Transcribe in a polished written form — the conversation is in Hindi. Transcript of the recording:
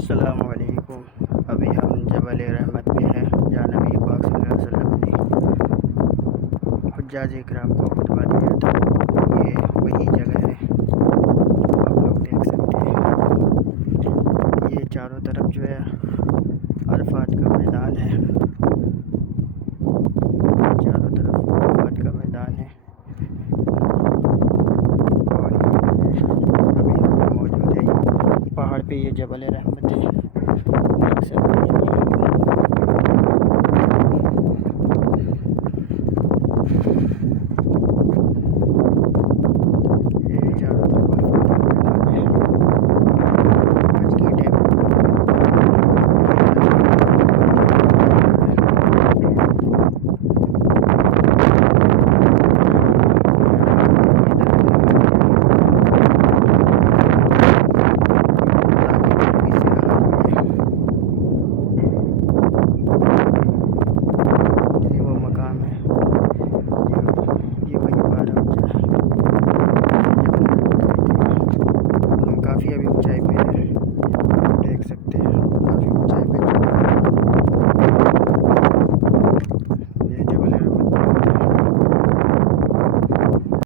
अस्सलामुअलैकुम। अभी हम जबल रहमत पे हैं, जहाँ नबी पाक सल्लल्लाहु अलैहि वसल्लम ने हुज्जाज इकराम को खुतबा दिया था। ये वही जगह है, आप लोग देख सकते हैं। ये चारों तरफ जो है अरफात का मैदान है, चारों तरफ अरफात का मैदान है। और ये अभी हम मौजूद है पहाड़ पे, ये जबल रहमत है, देख सकते हैं।